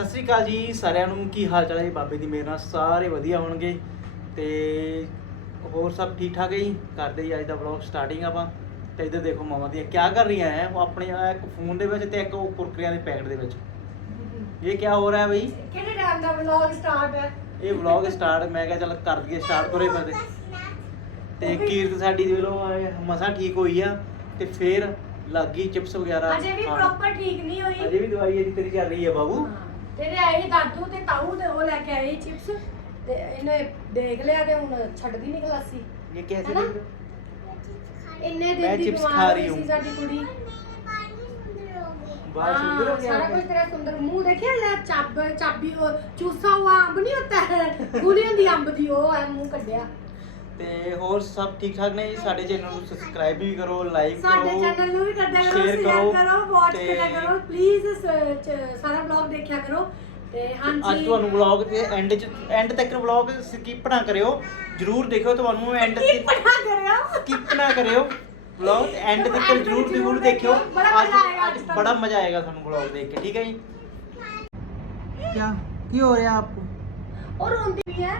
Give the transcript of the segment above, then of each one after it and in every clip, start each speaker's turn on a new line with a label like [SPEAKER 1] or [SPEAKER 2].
[SPEAKER 1] ਸਤਿ ਸ੍ਰੀ ਅਕਾਲ ਜੀ ਸਾਰਿਆਂ ਨੂੰ ਕੀ ਹਾਲ ਚਾਲ ਹੈ ਜੀ? ਬਾਬੇ ਦੀ ਮਿਹਰ ਨਾਲ ਸਾਰੇ ਵਧੀਆ ਹੋਣਗੇ। ਤੇ ਹੋਰ ਸਭ ਠੀਕ ਠਾਕ ਹੈ ਜੀ? ਕਰਦੇ ਜੀ ਅੱਜ ਦਾ ਵਲੌਗ ਸਟਾਰਟਿੰਗ ਆਪਾਂ। ਤੇ ਇੱਧਰ ਦੇਖੋ ਮਾਮਾ ਦੀਆਂ ਕੀ ਕਰ ਰਹੀਆਂ ਹੈ ਉਹ ਆਪਣੇ ਆਹ ਇੱਕ ਫੋਨ ਦੇ ਵਿੱਚ ਤੇ ਇੱਕ ਉਹ ਕੁਰਕਰਿਆਂ ਦੇ ਪੈਕਟ ਦੇ ਵਿੱਚ। ਇਹ ਕੀ ਹੋ ਰਿਹਾ ਹੈ ਬਈ?
[SPEAKER 2] ਕਿਹੜੇ ਟਾਈਮ ਦਾ ਵਲੌਗ ਸਟਾਰਟ ਹੈ?
[SPEAKER 1] ਇਹ ਵਲੌਗ ਸਟਾਰਟ ਮੈਂ ਕਿਹਾ ਚੱਲ ਕਰ ਦਈਏ ਸਟਾਰਟ ਕਰੇ ਫਿਰਦੇ। ਤੇ ਕੀਰਤ ਸਾਡੀ ਦੇ ਵੱਲੋਂ ਮਸਾ ਠੀਕ ਹੋਈ ਆ। ਤੇ ਫੇਰ ਲੱਗ ਚਿਪਸ ਵਗੈਰਾ
[SPEAKER 2] ਅਜੇ ਵੀ। ਪ੍ਰੋਪਰ ਠੀਕ ਨਹੀਂ ਹੋਈ।
[SPEAKER 1] ਅਜੇ ਵੀ ਦਵਾਈ ਇਹਦੀ ਤੇਰੀ ਚੱਲ ਰਹੀ ਹੈ ਬਾਬੂ।
[SPEAKER 2] ਹਾਂ, ਤੇਰੇ ਆਏ ਸੀ ਦਾਦੂ ਤੇ ਤਾਊ ਤੇ ਉਹ ਲੈ ਕੇ ਆਏ ਚਿਪਸ ਤੇ ਇਹਨੇ ਦੇਖ ਲਿਆ ਤੇ ਹੁਣ ਛੱਡਦੀ ਨਹੀਂ ਗਲਾਸੀ
[SPEAKER 1] ਇਹ ਕੈਸੇ
[SPEAKER 2] ਹੈਨਾ?
[SPEAKER 1] ਦੇਖ
[SPEAKER 2] ਇੰਨੇ
[SPEAKER 1] ਮੈਂ
[SPEAKER 2] ਦਿਨ ਦੀ
[SPEAKER 1] chips
[SPEAKER 2] ਬਿਮਾਰ
[SPEAKER 1] ਖਾ
[SPEAKER 2] ਹੋਈ
[SPEAKER 1] ਰਹੀ
[SPEAKER 2] ਸੀ
[SPEAKER 1] ਹੂੰ।
[SPEAKER 2] ਸਾਡੀ ਕੁੜੀ
[SPEAKER 1] ਬਾਹਰ ਸੁੰਦਰ ਹੋ
[SPEAKER 2] हाँ,
[SPEAKER 1] ਗਿਆ
[SPEAKER 2] सारा कुछ तेरा सुंदर मुंह देखिए ले चाब चाबी और चूसा हुआ अंब नहीं होता है गुली होंदी अंब दी ओ है मुंह कड्डिया
[SPEAKER 1] ਤੇ ਹੋਰ ਸਭ ਠੀਕ ਠਾਕ ਨੇ ਜੀ? ਸਾਡੇ ਚੈਨਲ ਨੂੰ ਸਬਸਕ੍ਰਾਈਬ ਵੀ ਕਰੋ ਲਾਈਕ ਕਰੋ ਸਾਡੇ
[SPEAKER 2] ਚੈਨਲ ਨੂੰ ਵੀ ਕਰਦਿਆ ਕਰੋ ਸ਼ੇਅਰ
[SPEAKER 1] ਕਰੋ
[SPEAKER 2] ਵਾਚ ਕਰਿਆ ਕਰੋ। ਪਲੀਜ਼ ਸਾਰਾ ਵਲੌਗ ਦੇਖਿਆ ਕਰੋ। ਤੇ ਹਾਂਜੀ।
[SPEAKER 1] ਅੱਜ ਤੁਹਾਨੂੰ ਵਲੌਗ ਦੇ ਐਂਡ ਚ ਐਂਡ ਤੱਕ ਵਲੌਗ ਸਕਿਪ ਨਾ ਕਰਿਓ। ਜਰੂਰ ਦੇਖਿਓ ਤੁਹਾਨੂੰ ਐਂਡ ਤੱਕ
[SPEAKER 2] ਪੜਾ ਕਰਿਆ
[SPEAKER 1] ਸਕਿਪ ਨਾ ਕਰਿਓ ਵਲੌਗ ਐਂਡ ਤੱਕ ਜਰੂਰ ਜ਼ਰੂਰ ਦੇਖਿਓ।
[SPEAKER 2] ਦੇਖਿਓ,
[SPEAKER 1] ਅੱਜ ਬੜਾ ਮਜ਼ਾ ਆਏਗਾ ਤੁਹਾਨੂੰ ਵਲੌਗ ਦੇਖ ਕੇ ਠੀਕ ਹੈ ਜੀ? ਕੀ ਹੋ ਰਿਹਾ ਆਪਕੋ
[SPEAKER 2] ਉਹ ਰੋਂਦੀ ਵੀ ਹੈ।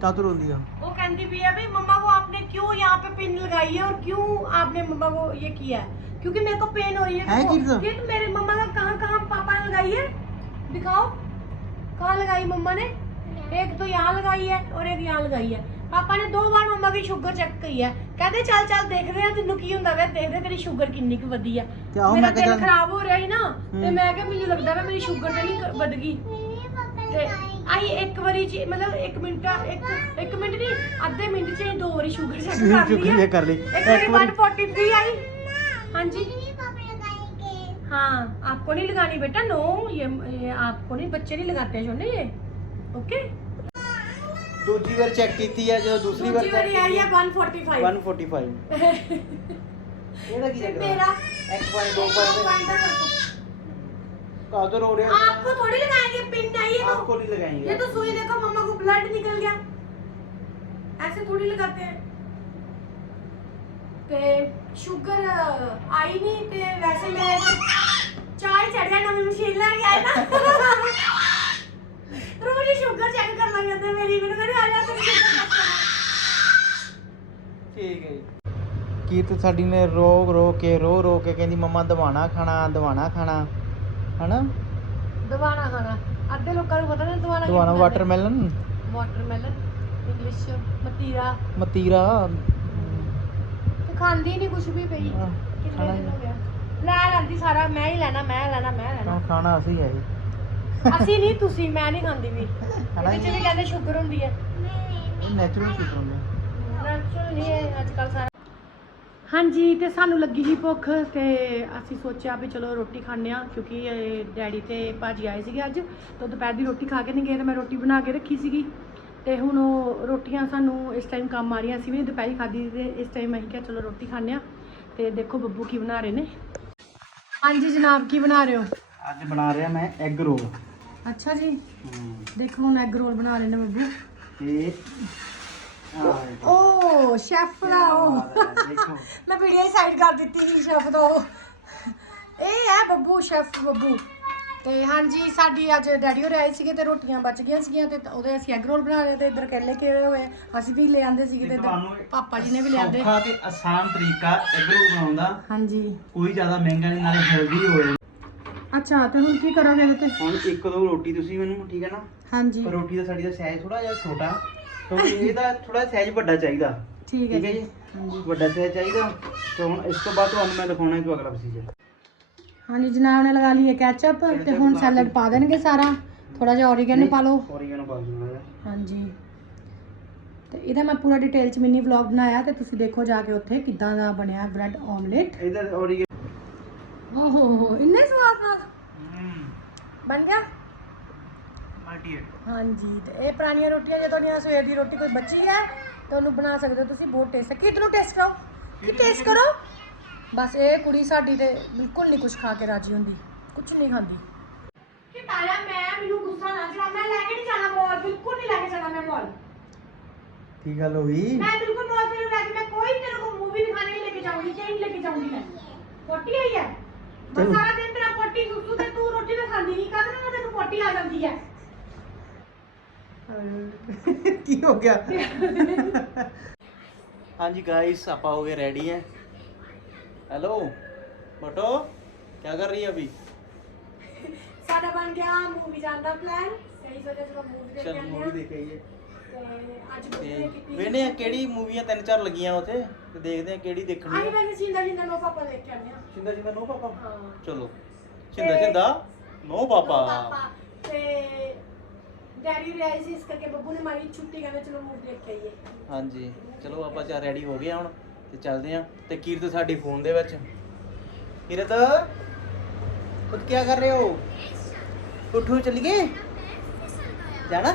[SPEAKER 1] ਕਾਤੋਂ ਰੋਂਦੀ ਆ
[SPEAKER 2] वो कहती भी है भाई मम्मा को आपने क्यों यहाँ पे पिन लगाई है और क्यों आपने मम्मा को ये किया है क्योंकि मेरे को पेन हो रही है
[SPEAKER 1] है
[SPEAKER 2] देखो,
[SPEAKER 1] किरसा?
[SPEAKER 2] ये तो मेरे मम्मा का कहाँ कहाँ पापा ने लगाई है दिखाओ कहाँ लगाई मम्मा ने एक तो यहाँ लगाई है और एक यहाँ लगाई है ਪਾਪਾ ਨੇ ਦੋ ਵਾਰ ਮੰਮਾ ਦੀ ਸ਼ੂਗਰ ਚੈੱਕ ਕਰੀ ਹੈ ਕਹਿੰਦੇ ਚੱਲ ਚੱਲ ਦੇਖਦੇ ਆ ਤੈਨੂੰ ਕੀ ਹੁੰਦਾ ਵੇ ਦੇਖਦੇ ਤੇਰੀ ਸ਼ੂਗਰ ਕਿੰਨੀ ਕੁ ਵਧੀ ਆ
[SPEAKER 1] ਤੇ ਆਓ
[SPEAKER 2] ਮੇਰਾ
[SPEAKER 1] ਮੈਂ ਕਿਹਾ
[SPEAKER 2] ਦਿਲ
[SPEAKER 1] ਚੱਲ-
[SPEAKER 2] ਖਰਾਬ ਹੋ ਰਿਹਾ ਸੀ ਨਾ ਤੇ
[SPEAKER 1] ਹੂੰ।
[SPEAKER 2] ਮੈਂ ਕਿਹਾ ਮੈਨੂੰ ਲੱਗਦਾ ਵੇ ਮੇਰੀ ਸ਼ੂਗਰ ਤੇ ਨਹੀਂ ਕ- ਵਧ ਗਈ ਤੇ ਆਈ ਇੱਕ ਵਾਰੀ ਚ ਮਤਲਬ 1 ਮਿੰਟ ਇੱਕ ਇੱਕ ਮਿੰਟ ਨਹੀਂ ਅੱਧੇ ਮਿੰਟ ਚ ਹੀ ਦੋ ਵਾਰੀ ਸ਼ੂਗਰ ਚੈੱਕ ਕਰ ਲਈ
[SPEAKER 1] ਸ਼ੁਕਰੀਆ
[SPEAKER 2] ਹੈ
[SPEAKER 1] ਕਰ ਲਈ
[SPEAKER 2] एक बारी 143 आई हाँ जी हाँ आपको नहीं लगानी बेटा नो ये, ये आपको नहीं बच्चे नहीं लगाते हैं छोटे ये ओके
[SPEAKER 1] ਦੂਜੀ ਵਾਰ ਚੈੱਕ ਕੀਤੀ ਹੈ ਜਦੋਂ ਦੂਸਰੀ ਵਾਰ
[SPEAKER 2] दूसरी
[SPEAKER 1] ਚੈੱਕ
[SPEAKER 2] बारी आई है
[SPEAKER 1] ਕੀਤੀ
[SPEAKER 2] 145
[SPEAKER 1] 145 ਇਹਦਾ ਕੀ ਚੱਕਰ
[SPEAKER 2] मेरा
[SPEAKER 1] ਇੱਕ ਪੁਆਇੰਟ ਦੋ ਪੁਆਇੰਟ ਕਾਦਰ ਹੋ ਰਿਹਾ
[SPEAKER 2] आपको थोड़ी लगाएंगे पिन नहीं है तो
[SPEAKER 1] आपको नहीं लगाएंगे
[SPEAKER 2] ये तो सुई देखो मम्मा को ब्लड निकल गया ऐसे थोड़ी लगाते हैं ਤੇ ਸ਼ੂਗਰ ਆਈ ਨਹੀਂ ਤੇ ਵੈਸੇ ਮੇਰੇ ਚਾਹ ਹੀ ਚੜ ਗਿਆ ਨਵੀਂ ਮਸ਼ੀਨ ਲੈ ਕੇ ਆਏ ਨਾ ਰੋਜ਼ ਹੀ ਸ਼ੂਗਰ ਚੈੱਕ ਕਰਨ ਲੱਗ ਜਾਂਦੇ ਮੇਰੀ ਮੈਨੂੰ ਕਹਿੰਦੇ ਆ ਜਾ ਤੇਰੀ ਸ਼ੂਗਰ ਚੈੱਕ ਕਰਾਂ
[SPEAKER 1] ਠੀਕ ਹੈ ਜੀ ਕੀਰਤ ਸਾਡੀ ਨੇ ਰੋਕ ਰੋ ਕੇ ਰੋ ਰੋ ਕੇ ਕਹਿੰਦੀ ਮੰਮਾ ਦਵਾਣਾ ਖਾਣਾ ਦਵਾਣਾ ਖਾਣਾ ਹਨਾ?
[SPEAKER 2] ਦਵਾਣਾ ਖਾਣਾ। ਅੱਧੇ ਲੋਕਾਂ ਨੂੰ ਪਤਾ ਨਹੀਂ ਦਵਾਣਾ
[SPEAKER 1] ਦਵਾਣਾ ਵਾਟਰਮੈਲਨ
[SPEAKER 2] ਵਾਟਰਮੈਲਨ ਇੰਗਲਿਸ਼ ਮਤੀਰਾ।
[SPEAKER 1] ਮਤੀਰਾ?
[SPEAKER 2] ਤੇ ਖਾਂਦੀ ਨਹੀਂ ਕੁਝ ਵੀ ਪਈ।
[SPEAKER 1] ਆਹ,
[SPEAKER 2] ਕਿੰਨੇ ਦਿਨ ਹੋ ਗਿਆ। ਲੈ ਲੈਂਦੀ ਸਾਰਾ ਮੈਂ ਹੀ ਲੈਣਾ ਮੈਂ ਲੈਣਾ ਮੈਂ ਲੈਣਾ।
[SPEAKER 1] ਤਾਂ ਖਾਣਾ ਅਸੀਂ ਹੈ ਜੀ?
[SPEAKER 2] ਅਸੀਂ ਨਹੀਂ ਤੁਸੀਂ ਮੈਂ ਨਹੀਂ ਖਾਂਦੀ ਵੀ।
[SPEAKER 1] ਹਨਾ
[SPEAKER 2] ਇਹਦੇ ਚ ਵੀ ਕਹਿੰਦੇ ਸ਼ੂਗਰ ਹੁੰਦੀ ਹੈ।
[SPEAKER 1] ਇਹ ਨੈਚੁਰਲ ਸ਼ੂਗਰ ਹੁੰਦਾ
[SPEAKER 2] ਨੈਚੁਰਲ ਨਹੀਂ ਹੈ ਅੱਜ ਕੱਲ ਸਾਰਾ ਹਾਂਜੀ ਤੇ ਸਾਨੂੰ ਲੱਗੀ ਜੀ ਭੁੱਖ ਤੇ ਅਸੀਂ ਸੋਚਿਆ ਵੀ ਚਲੋ ਰੋਟੀ ਖਾਣੇ ਆ ਕਿਉਂਕਿ ਇਹ ਡੈਡੀ ਤੇ ਭਾਜੀ ਆਏ ਸੀਗੇ ਅੱਜ ਤਾਂ ਦੁਪਹਿਰ ਦੀ ਰੋਟੀ ਖਾ ਕੇ ਨਹੀਂ ਗਏ ਤੇ ਮੈਂ ਰੋਟੀ ਬਣਾ ਕੇ ਰੱਖੀ ਸੀਗੀ। ਤੇ ਹੁਣ ਉਹ ਰੋਟੀਆਂ ਸਾਨੂੰ ਇਸ ਟਾਈਮ ਕੰਮ ਆ ਰਹੀਆਂ ਸੀ ਵੀ ਨਹੀਂ ਦੁਪਹਿਰੀ ਖਾਧੀ ਤੇ ਇਸ ਟਾਈਮ ਅਸੀਂ ਕਿਹਾ ਚਲੋ ਰੋਟੀ ਖਾਣੇ ਆ ਤੇ ਦੇਖੋ ਬੱਬੂ ਕੀ ਬਣਾ ਰਹੇ ਨੇ। ਹਾਂਜੀ ਜਨਾਬ ਕੀ ਬਣਾ ਰਹੇ ਹੋ?
[SPEAKER 1] ਅੱਜ ਬਣਾ ਰਿਹਾ ਮੈਂ ਐਗ ਰੋਲ
[SPEAKER 2] ਅੱਛਾ ਜੀ। ਦੇਖੋ ਹੁਣ ਐਗ ਰੋਲ ਬਣਾ ਰਹੇ ਨੇ ਬੱਬੂ।
[SPEAKER 1] ਤੇ
[SPEAKER 2] ਓ ਸ਼ੈਫ ਦਾ ਉਹ।
[SPEAKER 1] ਦੇਖੋ।
[SPEAKER 2] ਮੈਂ ਵੀਡੀਓ ਹੀ ਸਾਈਡ ਕਰ ਦਿੱਤੀ ਸੀ ਸ਼ੈਫ ਦਾ ਉਹ। ਇਹ ਹੈ ਬੱਬੂ ਸ਼ੈਫ ਬੱਬੂ। ਤੇ ਹਾਂਜੀ ਸਾਡੀ ਅੱਜ ਡੈਡੀ ਹੋਰੇ ਆਏ ਸੀਗੇ ਤੇ ਰੋਟੀਆਂ ਬਚ ਗਈਆਂ ਸੀਗੀਆਂ ਤੇ ਉਹਦੇ ਅਸੀਂ ਐਗ ਰੋਲ ਬਣਾ ਲਏ ਤੇ ਇੱਧਰ ਕੇਲੇ ਕਿਹੜੇ ਹੋਏ। ਅਸੀਂ ਵੀ ਲੈ ਆਂਦੇ ਸੀਗੇ ਤੇ
[SPEAKER 1] ਤੁਹਾਨੂੰ
[SPEAKER 2] ਇੱਧਰ ਪਾਪਾ ਜੀ ਨੇ ਵੀ ਲਿਆਂਦੇ
[SPEAKER 1] ਸੌਖਾ ਤੇ ਆਸਾਨ ਤਰੀਕਾ ਐਗ ਰੋਲ ਬਣਾਉਣ ਦਾ।
[SPEAKER 2] ਹਾਂਜੀ।
[SPEAKER 1] ਕੋਈ ਜ਼ਿਆਦਾ ਮਹਿੰਗਾ ਨਹੀਂ ਨਾਲੇ ਹੈਲਦੀ ਹੋਏ।
[SPEAKER 2] ਅੱਛਾ ਤੇ ਹੁਣ ਕੀ ਕਰਾਂਗੇ ਇਹਦੇ ਤੇ?
[SPEAKER 1] ਹੁਣ ਇੱਕ ਦੋ ਰੋਟੀ ਤੁਸੀਂ ਮੈਨੂੰ ਠੀਕ ਹੈ ਨਾ?
[SPEAKER 2] ਹਾਂਜੀ।
[SPEAKER 1] ਪਰ ਰੋਟੀ ਦਾ ਸਾਡੀ ਦਾ ਸਾਈਜ਼ ਥੋੜਾ ਜਿਹਾ ਛੋਟਾ। ਕਿਉਂਕਿ ਇਹਦਾ ਥੋੜਾ ਸਾਈਜ਼ ਵੱਡਾ ਚਾਹੀਦਾ।
[SPEAKER 2] ਠੀਕ ਹੈ
[SPEAKER 1] ਠੀਕ ਹੈ
[SPEAKER 2] ਜੀ?
[SPEAKER 1] ਜੀ।
[SPEAKER 2] ਹਾਂਜੀ।
[SPEAKER 1] ਵੱਡਾ ਸਾਈਜ਼ ਚਾਹੀਦਾ। ਤੇ ਹੁਣ ਇਸ ਤੋਂ ਬਾਅਦ ਤੁਹਾਨੂੰ ਮੈਂ ਦਿਖਾਉਣਾ ਕਿ ਅਗਲਾ ਪ੍ਰੋਸੀਜਰ
[SPEAKER 2] ਹਾਂਜੀ ਜਨਾਬ ਨੇ ਲਗਾ ਲਈ ਹੈ ਕੈਚਅਪ ਤੇ ਹੁਣ ਸੈਲਡ ਪਾ ਦੇਣਗੇ ਸਾਰਾ। ਥੋੜਾ ਜਿਹਾ ਔਰੀਗੈਨੋ ਪਾ ਲਓ।
[SPEAKER 1] ਔਰੀਗਨੋ ਪਾ ਹੈ
[SPEAKER 2] ਹਾਂਜੀ। ਤੇ ਇਹਦਾ ਮੈਂ ਪੂਰਾ ਡਿਟੇਲ ਚ ਮਿਨੀ ਵਲੌਗ ਬਣਾਇਆ ਤੇ ਤੁਸੀਂ ਦੇਖੋ ਜਾ ਕੇ ਉੱਥੇ ਕਿੱਦਾਂ ਦਾ ਬਣਿਆ ਬ੍ਰੈਡ ਆਮਲੇਟ
[SPEAKER 1] ਇਹਦਾ ਔਰੀਗਨੋ
[SPEAKER 2] ਓਹੋ ਹੋ ਇੰਨੇ ਸਵਾਦ ਨਾਲ। ਬਣ ਗਿਆ?
[SPEAKER 1] ਮਾਈਟੀ
[SPEAKER 2] ਹਾਂਜੀ ਤੇ ਇਹ ਪੁਰਾਣੀਆਂ ਰੋਟੀਆਂ ਜੇ ਤੁਹਾਡੀਆਂ ਸਵੇਰ ਦੀ ਰੋਟੀ ਕੋਈ ਬਚੀ ਹੈ ਤਾਂ ਉਹਨੂੰ ਬਣਾ ਸਕਦੇ ਹੋ ਤੁਸੀਂ ਬਹੁਤ ਟੇਸਟ ਕਿਟ ਨੂੰ ਟੇਸਟ ਕਰੋ ਕੀ ਟੇਸਟ ਕਰੋ ਬਸ ਇਹ ਕੁੜੀ ਸਾਡੀ ਤੇ ਬਿਲਕੁਲ ਨਹੀਂ ਕੁਝ ਖਾ ਕੇ ਰਾਜੀ ਹੁੰਦੀ ਕੁਝ ਨਹੀਂ ਖਾਂਦੀ ਕਿ ਤਾਇਆ ਮੈਂ ਮੈਨੂੰ ਗੁੱਸਾ ਨਾ ਚੜਾ ਮੈਂ ਲੈ ਕੇ ਨਹੀਂ ਜਾਣਾ ਮਾਲ ਬਿਲਕੁਲ ਨਹੀਂ ਲੈ ਕੇ ਜਾਣਾ ਮੈਂ ਮਾਲ
[SPEAKER 1] ਕੀ ਗੱਲ ਹੋਈ
[SPEAKER 2] मैं बिल्कुल मौत में लगा मैं कोई तेरे को मूवी दिखाने नहीं लेके जाऊंगी कहीं नहीं लेके जाऊंगी मैं पोटी आई है बस
[SPEAKER 1] चलो।
[SPEAKER 2] सारा दिन तेरा पोटी सुसु ते तू रोटी में खांदी नहीं कर मैं तेरे पोटी ਰੋਟੀ ਆ ਜਾਂਦੀ ਹੈ
[SPEAKER 1] ਕੀ ਹੋ ਗਿਆ ਹਾਂਜੀ गाइस ਆਪਾਂ ਹੋ ਗਏ ਰੈਡੀ ਹੈ ਹੈਲੋ ਬਟੋ ਕੀ ਕਰ ਰਹੀ ਹੈ ਅਭੀ
[SPEAKER 2] ਸਾਡਾ ਬਣ ਗਿਆ ਮੂਵੀ ਜਾਣ ਦਾ ਪਲਾਨ ਸਹੀ ਸੋਚਿਆ ਚਲੋ ਮੂਵੀ ਦੇਖ
[SPEAKER 1] ਚਲ
[SPEAKER 2] ਕੇ
[SPEAKER 1] ਮੂਵੀ
[SPEAKER 2] ਆਉਂਦੇ
[SPEAKER 1] ਦੇਖ ਆਈਏ
[SPEAKER 2] ਤੇ ਅੱਜ
[SPEAKER 1] ਤੇ
[SPEAKER 2] ਬੁੱਕ ਕੀਤੀ
[SPEAKER 1] ਵੇਨੇ ਕਿਹੜੀ ਮੂਵੀਆਂ ਤਿੰਨ ਚਾਰ ਲੱਗੀਆਂ ਉੱਥੇ ਤੇ ਦੇਖਦੇ ਆ ਕਿਹੜੀ ਦੇਖਣੀ
[SPEAKER 2] ਆਈ
[SPEAKER 1] ਹੈ
[SPEAKER 2] ਵੈਸੇ ਸਿੰਦਾ ਸਿੰਦਾ ਨੋ ਪਾਪਾ ਦੇਖ ਕੇ ਆਉਂਦੇ ਆ
[SPEAKER 1] ਸਿੰਦਾ ਸਿੰਦਾ ਨੋ ਪਾਪਾ
[SPEAKER 2] ਹਾਂ
[SPEAKER 1] ਚਲੋ ਸਿੰਦਾ ਸਿੰਦਾ ਨੋ ਪਾਪਾ
[SPEAKER 2] ਪਾਪਾ ਤੇ ਡੈਡੀ ਰਿਆਈ ਸੀ ਇਸ ਕਰਕੇ ਬੱਬੂ ਨੇ ਮਾਰੀ ਛੁੱਟੀ ਕਹਿੰਦੇ ਚਲੋ ਮੂਵੀ ਦੇਖ ਕੇ ਆਈਏ।
[SPEAKER 1] ਹਾਂਜੀ ਚਲੋ ਆਪਾਂ ਚਾ ਰੈਡੀ ਹੋ ਗਏ ਹੁਣ ਤੇ ਚੱਲਦੇ ਹਾਂ। ਤੇ ਕੀਰਤ ਸਾਡੀ ਫੋਨ ਦੇ ਵਿੱਚ। ਕੀਰਤ ਉਹ ਕੀ ਕਰ ਰਹੇ ਹੋ? ਉੱਠੋ ਚੱਲੀਏ? ਜਾਣਾ?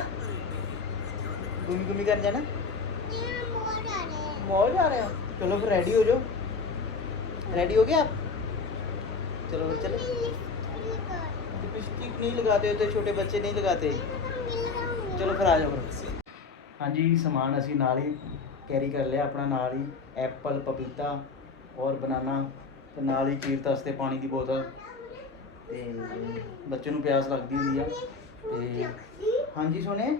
[SPEAKER 1] ਗੁੰਮੀ ਗੁੰਮੀ ਕਰਨ ਜਾਣਾ? ਮੌਲ ਜਾ ਰਹੇ। ਹੋ ਚਲੋ ਫਿਰ ਰੈਡੀ ਹੋ ਜਾਓ। ਰੈਡੀ ਹੋ ਗਿਆ ਚਲੋ ਚਲੋ। चलो लिपस्टिक नहीं लगाते होते छोटे बच्चे नहीं ਚਲੋ ਫਿਰ ਆ ਜਾਓ ਫਿਰ ਹਾਂਜੀ ਸਮਾਨ ਅਸੀਂ ਨਾਲ ਹੀ ਕੈਰੀ ਕਰ ਲਿਆ ਆਪਣਾ ਨਾਲ ਹੀ ਐਪਲ ਪਪੀਤਾ ਔਰ ਬਨਾਨਾ ਤੇ ਨਾਲ ਹੀ ਕੀਰਤ ਵਾਸਤੇ ਪਾਣੀ ਦੀ ਬੋਤਲ ਤੇ ਬੱਚੇ ਨੂੰ ਪਿਆਸ ਲੱਗਦੀ ਹੁੰਦੀ ਆ ਤੇ ਹਾਂਜੀ ਸੋਨੇ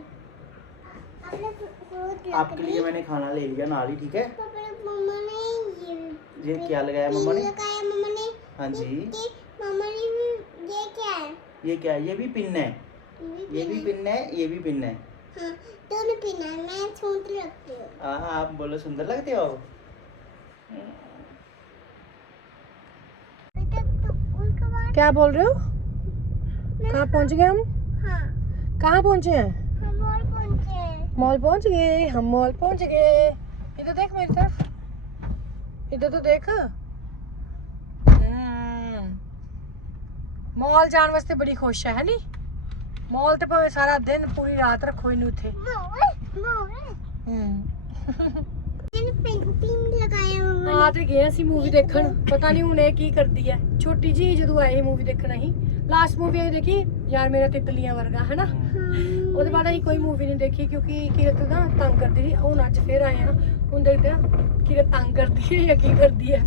[SPEAKER 1] आपके लिए मैंने खाना ले लिया नाल ही ठीक है ये क्या लगाया मम्मा ने हाँ जी ये क्या है ये भी पिन है ये भी पिन है ये भी पिन है। हाँ हाँ आप बोलो सुंदर लगते हो?
[SPEAKER 2] क्या बोल रहे हो? कहाँ पहुँच गए हम? कहाँ पहुँचे हैं। मॉल पहुँच गए हम मॉल पहुँच गए। इधर देख मेरी तरफ़। इधर तो देख। हम्म। मॉल जान वास्ते बड़ी खुश है है नी? मॉल ਤੇ ਭਾਵੇਂ ਸਾਰਾ ਦਿਨ ਪੂਰੀ ਰਾਤ ਰੱਖੋ ਇਹਨੂੰ ਉੱਥੇ ਹੂੰ। ਆ ਤੇ ਗਏ ਅਸੀਂ ਮੂਵੀ ਦੇਖਣ। ਪਤਾ ਨਹੀਂ ਹੁਣ ਇਹ ਕੀ ਕਰਦੀ ਹੈ ਛੋਟੀ ਜੀ ਜਦੋਂ ਆਏ ਮੂਵੀ ਦੇਖਣ ਅਸੀਂ। ਲਾਸਟ ਮੂਵੀ ਅਸੀਂ ਦੇਖੀ ਯਾਰ ਮੇਰਾ ਤਿਤਲੀਆਂ ਵਰਗਾ ਹੈਨਾ? ਉਹਦੇ ਬਾਅਦ ਅਸੀਂ ਕੋਈ ਮੂਵੀ ਨਹੀਂ ਦੇਖੀ ਕਿਉਂਕਿ ਕਿਰਤ ਨਾ ਤੰਗ ਕਰਦੀ ਸੀ। ਹੁਣ ਅੱਜ ਫੇਰ ਆਏ ਆ ਹੁਣ ਦੇਖਦੇ ਆ ਕਿਰਤ ਤੰਗ ਕਰਦੀ ਹੈ ਜਾਂ ਕੀ ਕਰਦੀ ਹੈ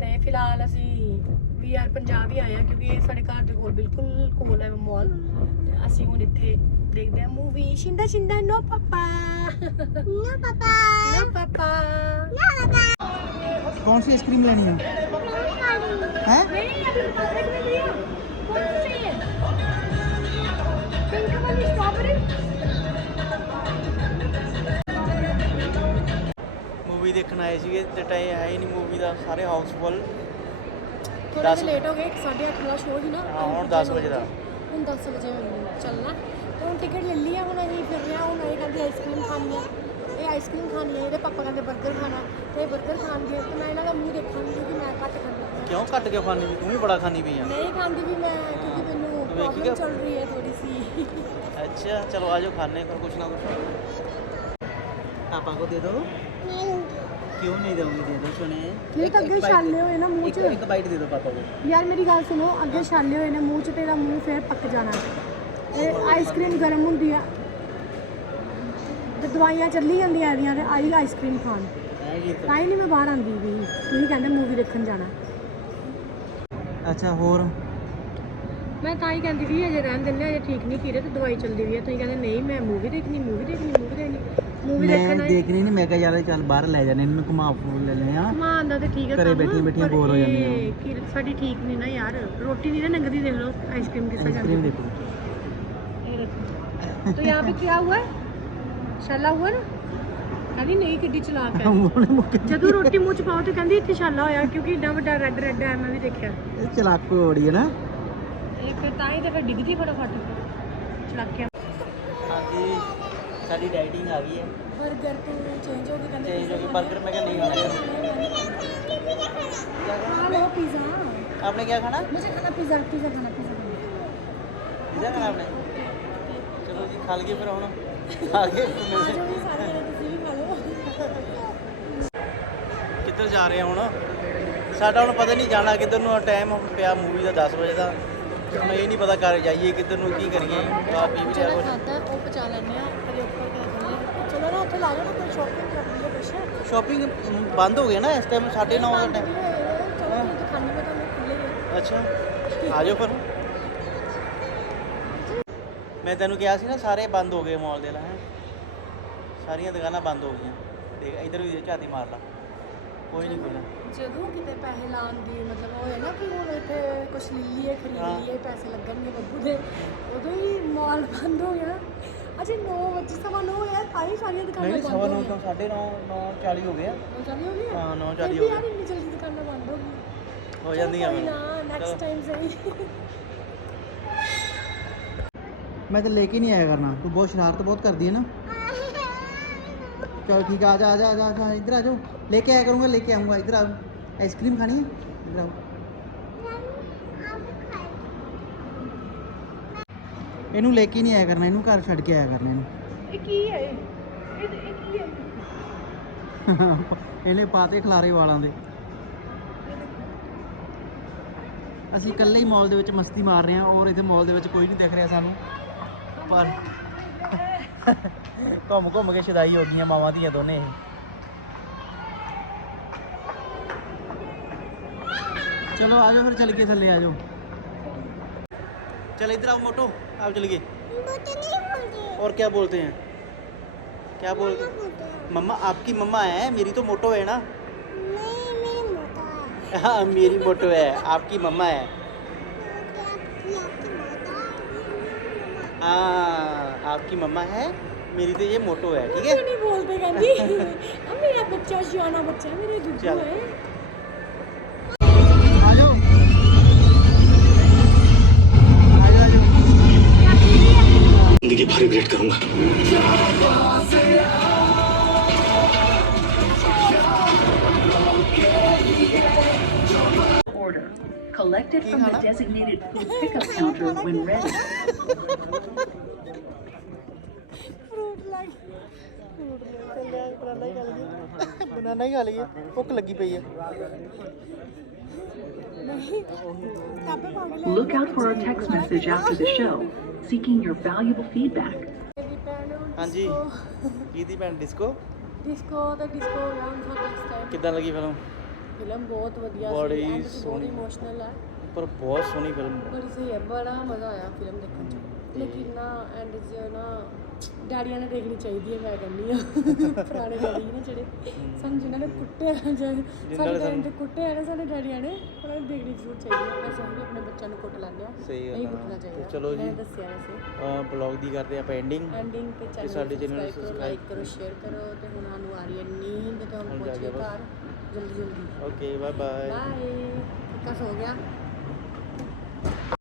[SPEAKER 2] ਤੇ ਫਿਲਹਾਲ ਅਸੀਂ ਵੀ ਆਰ ਪੰਜਾਬ ਹੀ ਆਏ ਆ ਕਿਉਂਕਿ ਇਹ ਸਾਡੇ ਘਰ ਦੇ ਕੋਲ ਬਿਲਕੁਲ ਕੋਲ ਹੈ ਮਾਲ ਤੇ ਅਸੀਂ ਹੁਣ ਇੱਥੇ ਦੇਖਦੇ ਆ movie Shinda Shinda no papa no papa
[SPEAKER 1] कौन सी आइसक्रीम लेनी है हैं
[SPEAKER 2] नहीं अभी पकड़ में लिया कौन सी चाहिए पिंक वाली स्ट्रॉबेरी
[SPEAKER 1] ਮੂਵੀ ਦੇਖਣ ਆਏ ਸੀਗੇ ਤੇ ਟਾਈਮ ਹੈ ਹੀ ਨਹੀਂ ਮੂਵੀ ਦਾ ਸਾਰੇ ਹਾਊਸਫੁੱਲ
[SPEAKER 2] ਥੋੜਾ ਜਿਹਾ ਲੇਟ ਹੋ ਗਏ 8:30 ਦਾ ਸ਼ੋਅ ਸੀ ਨਾ
[SPEAKER 1] ਹਾਂ, ਹੁਣ 10 ਵਜੇ ਦਾ।
[SPEAKER 2] ਹੁਣ 10 ਵਜੇ ਮੈਨੂੰ ਚੱਲਣਾ। ਤੇ ਹੁਣ ਟਿਕਟ ਲੈ ਲਈ ਆ ਹੁਣ ਅਸੀਂ ਫਿਰ ਰਿਹਾ ਹੁਣ ਇਹ ਕਹਿੰਦੇ ਆਈਸਕ੍ਰੀਮ ਖਾਣੀ ਆ। ਇਹ ਆਈਸਕ੍ਰੀਮ ਖਾਣੀ ਆ ਇਹਦੇ ਪਾਪਾ ਕਹਿੰਦੇ 버ਗਰ ਖਾਣਾ ਤੇ 버ਗਰ ਖਾਣਗੇ ਤੇ ਮੈਂ ਇਹਨਾਂ ਦਾ ਮੂੰਹ ਦੇਖਾਂਗੀ ਕਿਉਂਕਿ ਮੈਂ ਘੱਟ ਖਾਂਦੀ
[SPEAKER 1] ਕਿਉਂ ਘੱਟ ਕੇ ਖਾਣੀ ਵੀ? ਤੂੰ ਵੀ ਬੜਾ ਖਾਣੀ ਪਈ ਆ। ਹਾਂ।
[SPEAKER 2] ਨਹੀਂ ਖਾਂਦੀ ਵੀ ਮੈਂ ਕਿਉਂਕਿ ਮੈਨੂੰ
[SPEAKER 1] ਵੇਖੀ
[SPEAKER 2] ਪ੍ਰੋਬਲਮ
[SPEAKER 1] ਕਿਆ?
[SPEAKER 2] ਚੱਲ ਰਹੀ ਹੈ ਥੋੜੀ ਸੀ।
[SPEAKER 1] ਅੱਛਾ ਚਲੋ ਆਜੋ ਖਾਣੇ ਪਰ ਕੁਛ ਨਾ ਕੁਛ। ਆਪਾਂ ਕੋ ਦੇ ਦੋ। ਨਹੀਂ ਕਿਉਂ ਨਹੀਂ ਦਊਂਗੀ ਦੇ ਦੋ
[SPEAKER 2] ਸੁਣੇ ਨਹੀਂ ਅੱਗੇ ਛਾਲੇ ਹੋਏ ਨਾ ਮੂੰਹ 'ਚ
[SPEAKER 1] ਇੱਕ ਬਾਈਟ ਦੇ ਦੋ ਪਾਪਾ ਨੂੰ
[SPEAKER 2] ਯਾਰ ਮੇਰੀ ਗੱਲ ਸੁਣੋ ਅੱਗੇ ਛਾਲੇ ਹੋਏ ਨੇ ਮੂੰਹ 'ਚ ਤੇਰਾ ਮੂੰਹ ਫੇਰ ਪੱਕ ਜਾਣਾ ਇਹ ਆਈਸਕ੍ਰੀਮ ਗਰਮ ਹੁੰਦੀ ਆ ਤੇ ਦਵਾਈਆਂ ਚੱਲੀ ਜਾਂਦੀਆਂ ਇਹਦੀਆਂ ਤੇ ਆਈ ਆਈਸਕ੍ਰੀਮ ਖਾਣ ਤਾਂ ਹੀ ਨਹੀਂ ਮੈਂ ਬਾਹਰ ਆਂਦੀ ਵੀ ਤੁਸੀਂ ਕਹਿੰਦੇ ਮੂਵੀ ਦੇਖਣ ਜਾਣਾ
[SPEAKER 1] ਅੱਛਾ ਹੋਰ
[SPEAKER 2] ਮੈਂ ਤਾਂ ਕਹਿੰਦੀ ਵੀ ਅਜੇ ਰਹਿਣ ਦਿੰਦੇ ਅਜੇ ਠੀਕ ਨਹੀਂ ਕੀਰੇ ਤੇ ਦਵਾਈ ਚੱਲਦੀ ਵੀ ਹੈ ਤੁਸੀਂ ਕਹਿੰਦੇ ਨਹੀਂ ਮੈਂ ਮੂਵੀ ਦੇਖਣੀ ਮੂਵੀ ਦੇਖਣੀ ਮੂਵੀ ਦੇਖਣੀ ਮੂਵੀ
[SPEAKER 1] मैं
[SPEAKER 2] ਦੇਖਣਾ
[SPEAKER 1] देखनी नहीं मैं कहा यार चल बाहर ले जाने इन्हें घुमा फूल ले ले हाँ
[SPEAKER 2] ਮਾਂ ਆਂਦਾ ਤੇ ਠੀਕ ਹੈ
[SPEAKER 1] ਘਰੇ
[SPEAKER 2] ਕੰਮ,
[SPEAKER 1] ਬੈਠੀਆਂ ਬੈਠੀਆਂ
[SPEAKER 2] ਪਰ
[SPEAKER 1] bore ਹੋ
[SPEAKER 2] ਇਹ
[SPEAKER 1] ਜਾਂਦੀਆਂ।
[SPEAKER 2] ਕੀਰਤ ਸਾਡੀ ਠੀਕ ਨਹੀਂ ਨਾ ਯਾਰ ਰੋਟੀ नहीं ना नंगदी देख लो आइसक्रीम किस तरह
[SPEAKER 1] आइसक्रीम
[SPEAKER 2] जाती
[SPEAKER 1] देखो
[SPEAKER 2] ये रखो। तो यहाँ पे क्या हुआ है ਛਾਲਾ हुआ ना ਕਹਿੰਦੀ ਨਹੀਂ ਕਿੱਡੀ ਚਲਾਕ ਹੈ
[SPEAKER 1] ਉਹਨੇ ਮੁੱਕ
[SPEAKER 2] ਜਦੋਂ ਰੋਟੀ ਮੂੰਹ ਚ ਪਾਓ ਤੇ ਕਹਿੰਦੀ ਇੱਥੇ ਛਾਲਾ ਹੋਇਆ ਕਿਉਂਕਿ ਏਡਾ ਵੱਡਾ ਰੈੱਡ ਰੈੱਡ ਹੈ ਮੈਂ ਵੀ ਦੇਖਿਆ
[SPEAKER 1] ਇਹ ਚਲਾਕੂ ਬੜੀ ਹੈ ਨਾ
[SPEAKER 2] ਇਹ ਫਿਰ ਤਾਂ ਹੀ ਤੇ ਫਿਰ ਡਿੱਗਦੀ ਫਟਾਫਟ ਚਲਾਕਿਆ
[SPEAKER 1] ਹਾਂਜੀ ਸਾਡੀ ਡਾਈਟਿੰਗ ਆ ਗਈ ਹੈ।
[SPEAKER 2] 버ਗਰ ਤੋਂ ਚੇਂਜ ਹੋ ਕੇ ਕਹਿੰਦੇ
[SPEAKER 1] ਚੇਂਜ ਹੋ ਗਈ 버ਗਰ ਮੈਂ ਕਿਹਾ ਨਹੀਂ ਹੋਣਾ
[SPEAKER 2] चाहिए। हाँ लो पिज़्ज़ा
[SPEAKER 1] आपने क्या खाना
[SPEAKER 2] मुझे खाना पिज़्ज़ा पिज़्ज़ा खाना पिज़्ज़ा
[SPEAKER 1] पिज्जा ਖਾਣਾ ਆਪਨੇ? ਚਲੋ ਜੀ ਖਾ ਲਈਏ ਫਿਰ ਹੁਣ।
[SPEAKER 2] ਆ ਗਏ ਫਿਰ ਮਿਲਦੇ। जो भी
[SPEAKER 1] ਕਿੱਧਰ ਜਾ ਰਹੇ ਆ ਹੁਣ? ਸਾਡਾ ਹੁਣ ਪਤਾ ਨਹੀਂ ਜਾਣਾ ਕਿੱਧਰ ਨੂੰ ਟਾਈਮ ਪਿਆ ਮੂਵੀ ਦਾ 10 ਵਜੇ ਦਾ। ਹੁਣ ਇਹ ਨਹੀਂ ਪਤਾ ਕਰ ਜਾਈਏ ਕਿੱਧਰ ਨੂੰ ਕੀ ਕਰੀਏ। ਖਾ ਪੀ ਵੀ ਲਿਆ
[SPEAKER 2] ਜਿਹੜਾ
[SPEAKER 1] ਕੁਛ
[SPEAKER 2] ਖਾਦਾ ਉਹ ਪਚਾ ਲੈਂਦੇ ਆ ਕਦੇ ਉੱਪਰ ਕਦੇ ਥੱਲੇ ਚਲੋ ਨਾ ਉੱਥੇ ਲਾ ਜਾਓ ਨਾ ਕੋਈ ਸ਼ਾਪਿੰਗ ਕਰ ਲਈਏ ਕੁਛ
[SPEAKER 1] ਸ਼ਾਪਿੰਗ ਬੰਦ ਹੋ ਗਿਆ ਨਾ ਇਸ ਟਾਈਮ 9:30 ਦਾ ਟਾਈਮ
[SPEAKER 2] ਚਲੋ ਤੁਸੀਂ ਦਿਖਾਣੀ ਮੈਂ ਤੁਹਾਨੂੰ ਖੁੱਲੇ ਹੀ
[SPEAKER 1] ਅੱਛਾ ਆ ਜਾਓ ਫਿਰ। ਮੈਂ ਤੈਨੂੰ ਕਿਹਾ ਸੀ ਨਾ ਸਾਰੇ ਬੰਦ ਹੋ ਗਏ ਮਾਲ ਦੇ ਲਾ ਹੈਂ। ਸਾਰੀਆਂ ਦੁਕਾਨਾਂ ਬੰਦ ਹੋ ਗਈਆਂ। ਦੇਖ ਇਧਰ ਵੀ ਝਾਤੀ ਮਾਰ ਲਾ। ਕੋਈ ਨਹੀਂ ਕੋਈ ਨਾ
[SPEAKER 2] ਜਦੋਂ ਕਿਤੇ ਪੈਸੇ ਲਾਉਣ ਦੀ ਮਤਲਬ ਹੋਏ ਨਾ ਕਿ ਹੁਣ ਇੱਥੇ ਕੁਛ ਲੈ ਲਈਏ ਖਰੀਦ
[SPEAKER 1] ਹਾਂ।
[SPEAKER 2] ਲਈਏ ਪੈਸੇ ਲੱਗਣਗੇ ਬੱਬੂ ਦੇ ਉਦੋਂ ਹੀ ਮਾਲ ਬੰਦ ਹੋ ਗਿਆ। ਅਜੇ 9 ਵਜੇ ਸਵਾ 9 ਹੋਇਆ ਤਾਂ ਹੀ ਸਾਰੀਆਂ ਦੁਕਾਨਾਂ
[SPEAKER 1] ਨਹੀਂ
[SPEAKER 2] ਬੰਦ
[SPEAKER 1] ਸਵਾ
[SPEAKER 2] ਹੋ
[SPEAKER 1] ਨੌ
[SPEAKER 2] ਗਈਆਂ।
[SPEAKER 1] ਤੋਂ 9:30 9:40 ਹੋ ਗਿਆ
[SPEAKER 2] ਨੌ ਚਾਲੀ ਹੋ ਗਈ
[SPEAKER 1] ਹਾਂ, ਨੌ
[SPEAKER 2] ਫਿਰ
[SPEAKER 1] ਚਾਲੀ
[SPEAKER 2] ਵੀ
[SPEAKER 1] ਹੋ
[SPEAKER 2] ਯਾਰ
[SPEAKER 1] ਗਏ।
[SPEAKER 2] ਇੰਨੀ ਜਲਦੀ ਦੁਕਾਨਾਂ ਬੰਦ ਹੋ ਗਈਆਂ।
[SPEAKER 1] ਹੋ ਜਾਂਦੀਆਂ
[SPEAKER 2] ਕੋਈ
[SPEAKER 1] ਵਾ।
[SPEAKER 2] ਨਾ।
[SPEAKER 1] ਚਲੋ।
[SPEAKER 2] ਨੈਕਸਟ ਟਾਈਮ ਸਹੀ।
[SPEAKER 1] ਮੈਂ ਤਾਂ ਲੈ ਕੇ ਨਹੀਂ ਆਇਆ ਕਰਨਾ। ਤੂੰ ਬਹੁਤ ਸ਼ਰਾਰਤ ਬਹੁਤ ਕਰਦੀ ਹੈ ਨਾ। ਚਲ ਠੀਕ ਆ ਜਾ ਆ ਜਾ ਆ ਜਾ ਆ ਜਾ ਇੱਧਰ ਆ ਜਾਓ ਲੈ ਕੇ ਆਇਆ ਕਰੂੰਗਾ ਲੈ ਕੇ ਆਉਂਗਾ ਇੱਧਰ ਆਓ ਆਈਸਕ੍ਰੀਮ ਖਾਣੀ ਹੈ ਇੱਧਰ ਆਓ ਇਹਨੂੰ ਲੈ ਕੇ ਨਹੀਂ ਆਇਆ ਕਰਨਾ ਇਹਨੂੰ ਘਰ ਛੱਡ ਕੇ ਆਇਆ ਕਰਨਾ ਇਹਨੂੰ
[SPEAKER 2] ਇਹ ਕੀ ਹੈ ਇਹ ਇਹ ਕੀ ਹੈ
[SPEAKER 1] ਇਹਨੇ ਪਾਤੇ ਖਲਾਰੇ ਵਾਲਾਂ ਦੇ ਅਸੀਂ ਇਕੱਲੇ ਹੀ ਮਾਲ ਦੇ ਵਿੱਚ ਮਸਤੀ ਮਾਰ ਰਹੇ ਹਾਂ ਔਰ ਇੱਥੇ ਮਾਲ ਦੇ ਵਿੱਚ ਕੋਈ ਨਹੀਂ ਦਿਖ ਰਿਹਾ ਸਾਨੂੰ ਪਰ ਘੁੰਮ ਘੁੰਮ ਕੇ ਸ਼ਦਾਈ ਹੋ ਗਈਆਂ ਮਾਵਾਂ ਦੀਆਂ ਦੋਨੇ ਇਹ ਚਲੋ ਆ ਜਾਓ ਫਿਰ ਚੱਲ ਕੇ ਥੱਲੇ ਆ ਜਾਓ चल इधर आओ मोटो आप चल गए और क्या बोलते हैं क्या बोलते मम्मा आपकी मम्मा है मेरी तो मोटो है ना हाँ मेरी मोटो है आपकी मम्मा है हाँ आपकी मम्मा है मेरी तो ये मोटो है ठीक है?
[SPEAKER 2] नहीं बोलते कहती अब मेरा बच्चा शियाना बच्चा मेरे
[SPEAKER 1] चल।
[SPEAKER 2] है।
[SPEAKER 3] ज़िंदगी भर रिग्रेट करूँगा।
[SPEAKER 4] Order. collected from the designated food pickup counter when ready.
[SPEAKER 1] ਬਨਾਨਾ ਹੀ ਖਾ ਲਈਏ ਭੁੱਖ ਲੱਗੀ ਪਈ ਹੈ
[SPEAKER 4] Look out for our text message after the show seeking your valuable feedback.
[SPEAKER 1] ਹਾਂਜੀ
[SPEAKER 2] ਕੀ
[SPEAKER 1] ਦੀ ਭੈਣ disco
[SPEAKER 2] disco the disco round for next time
[SPEAKER 1] ਕਿੱਦਾਂ ਲੱਗੀ ਫਿਲਮ
[SPEAKER 2] ਫਿਲਮ ਬਹੁਤ ਵਧੀਆ
[SPEAKER 1] ਬੜੀ
[SPEAKER 2] and it's ਬਹੁਤ
[SPEAKER 1] ਸੋਹਣੀ।
[SPEAKER 2] ਇਮੋਸ਼ਨਲ ਹੈ
[SPEAKER 1] ਪਰ ਬਹੁਤ ਸੋਹਣੀ ਫਿਲਮ।
[SPEAKER 2] ਬੜੀ ਸਹੀ ਹੈ ਬੜਾ ਮਜ਼ਾ ਆਇਆ ਫਿਲਮ ਦੇਖਣ ਚ। ਲੇਕਿਨ ਨਾ ਐਂਡ ਜਿਹਾ ਨਾ ਡੈਡੀਆਂ ਨੇ ਦੇਖਣੀ ਚਾਹੀਦੀ ਹੈ ਮੈਂ ਕਹਿੰਦੀ ਆ। ਪੁਰਾਣੇ ਡੈਡੀ ਨੇ ਜਿਹੜੇ ਸਾਨੂੰ ਜਿਨ੍ਹਾਂ ਨੇ ਕੁੱਟਿਆ ਜਾਂ ਸਾਡੇ
[SPEAKER 1] ਡੈਡੀ
[SPEAKER 2] ਨੇ ਕੁੱਟਿਆ ਨਾ ਸਾਡੇ ਡੈਡੀਆਂ ਨੇ ਉਹਨਾਂ ਨੂੰ ਦੇਖਣੀ ਜ਼ਰੂਰ ਚਾਹੀਦੀ ਹੈ ਅਸੀਂ ਵੀ ਆਪਣੇ ਬੱਚਿਆਂ ਨੂੰ ਕੁੱਟ ਲੈਂਦੇ ਆ।
[SPEAKER 1] ਸਹੀ ਗੱਲ
[SPEAKER 2] ਨਹੀਂ
[SPEAKER 1] ਆ।
[SPEAKER 2] ਕੁੱਟਣਾ
[SPEAKER 1] ਤੇ
[SPEAKER 2] ਚਾਹੀਦਾ।
[SPEAKER 1] ਚਲੋ ਜੀ।
[SPEAKER 2] ਮੈਂ ਦੱਸਿਆ ਵੈਸੇ।
[SPEAKER 1] ਬਲੌਗ ਦੀ ਕਰਦੇ ਆਪਾਂ ਐਂਡਿੰਗ
[SPEAKER 2] ਐਂਡਿੰਗ ਤੇ ਚੈਨਲ
[SPEAKER 1] ਸਾਡੇ channel ਨੂੰ
[SPEAKER 2] subscribe ਕਰੋ ਲਾਈਕ ਕਰੋ ਸ਼ੇਅਰ ਕਰੋ ਤੇ ਹੁਣ ਸਾਨੂੰ ਆ ਰਹੀ ਹੈ ਨੀਂਦ ਤੇ
[SPEAKER 1] ਹੁਣ
[SPEAKER 2] ਹੁਣ
[SPEAKER 1] ਜਾ ਪਹੁੰਚੇ
[SPEAKER 2] ਕੇ
[SPEAKER 1] ਬਸ।
[SPEAKER 2] ਘਰ। ਜਲਦੀ ਜਲਦੀ
[SPEAKER 1] okay bye bye
[SPEAKER 2] bye Kikka ਸੋ ਗਿਆ